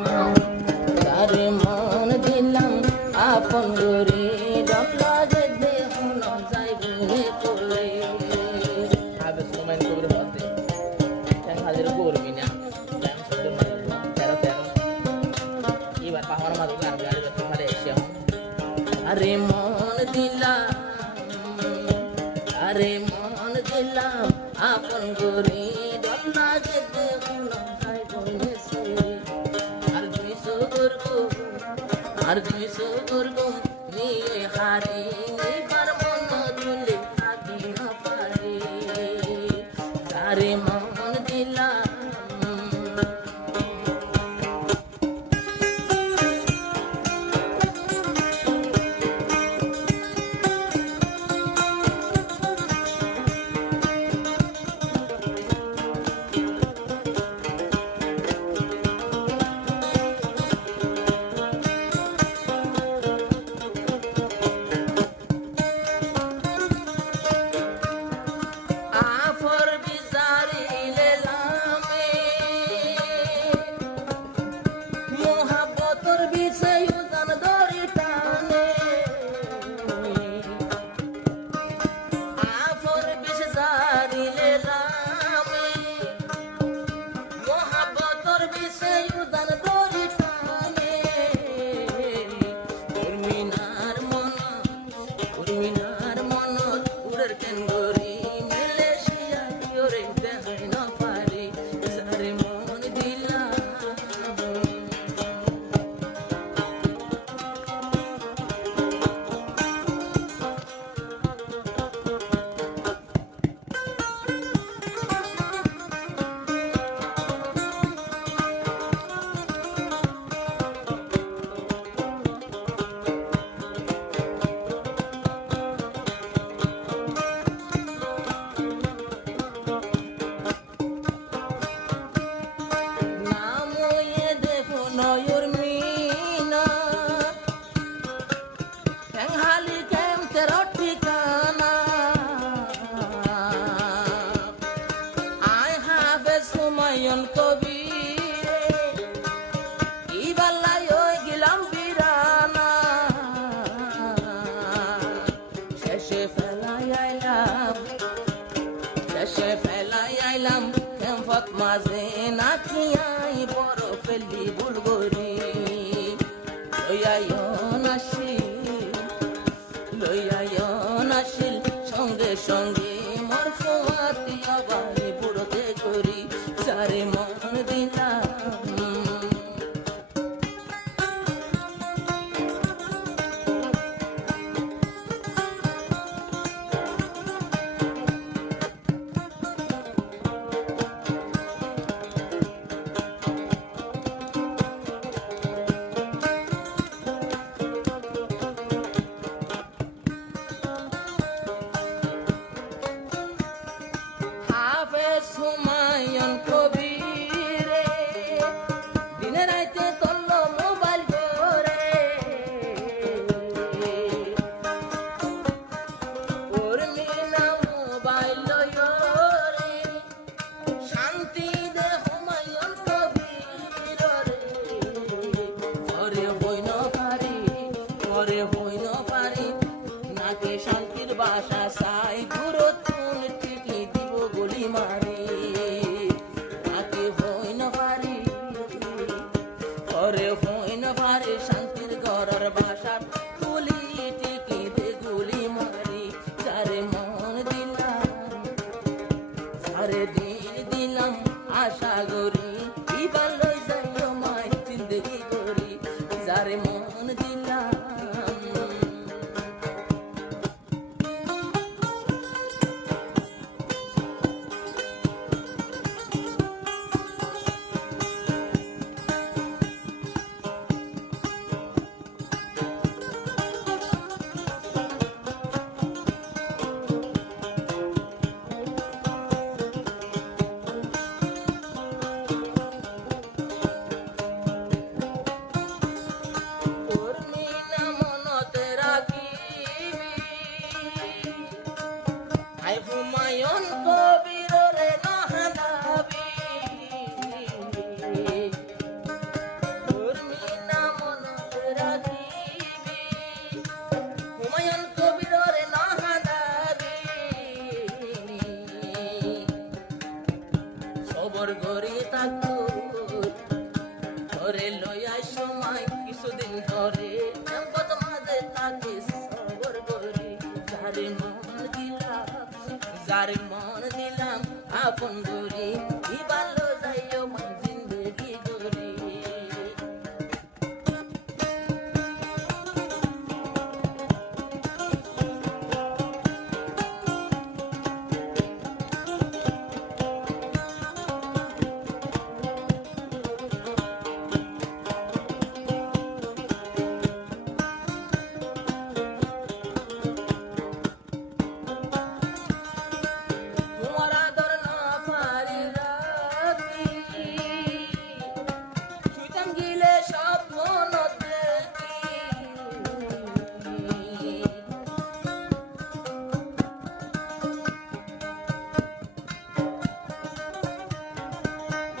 তারে মন দিলাম আপন গরে ডলা যে দেহ ন যাইবনে কোলে আবে সুমাইন কবির হতে ঠ্যাং হাজির করবি না ঠ্যাং সুন্দর মারলাম 13 এবার পাহাড় মারু গান গাড়ি বেশি ভালো এসে আরে মন দিলাম আরে মন দিলাম আপন গরে ডলা যে দেহ ন যাইবনে আর তুই সুরগুম নিয়ে হারি নিবার মন দুলে থাকি না পারি তারে মন দিলাম মাঝে নাচিয়াই বড় ফেলি বুলগরি লইয়ায়নাশিল সঙ্গে সঙ্গে মোর ফোয়াতি আবাই বুড়োতে করি সারে মন দিলাম হুমায়ুন কবিরে দিনে রাইতে তল্ল মোবাইল করে উর্মিলা মোবাইল লয়রে শান্তি দে হুমায়ুন কবির রে ওরে হইন পারি নাকে শান্তির বাসা চাই গুরু তুমি ঠিকই দিব গলি মারি শান্তির ঘরের ভাষা তুলি টিকি দে গুলি মারি যারে মন দিলাম সারে দিন দিলাম আশা করি এবার লই যাইও মাই জিন্দগি করি যারে মন দিলাম আপন গরি ই ভালো যাইও মান জিন্দেগি গরি তোমার আদর না পারি রাখি শুইতাম গিলে স্বপ্ন দেখি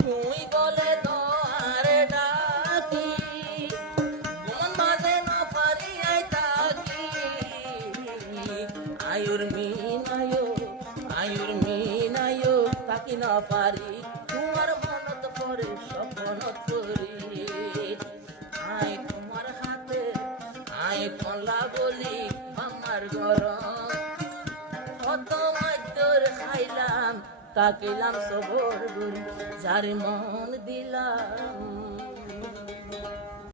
তুই বলে তো আরে ডাকি মন মাঝে না পারি আই তাকি আয়ুর মিন আয়ো তাকি না পারি তোমার মনত পরে স্বপ্ন করি আয় তোমার হাতে আয় কলা বলি আমার গরম কত মাইতর খাইলাম তাকিলাম সবর গুরি যার মন দিলাম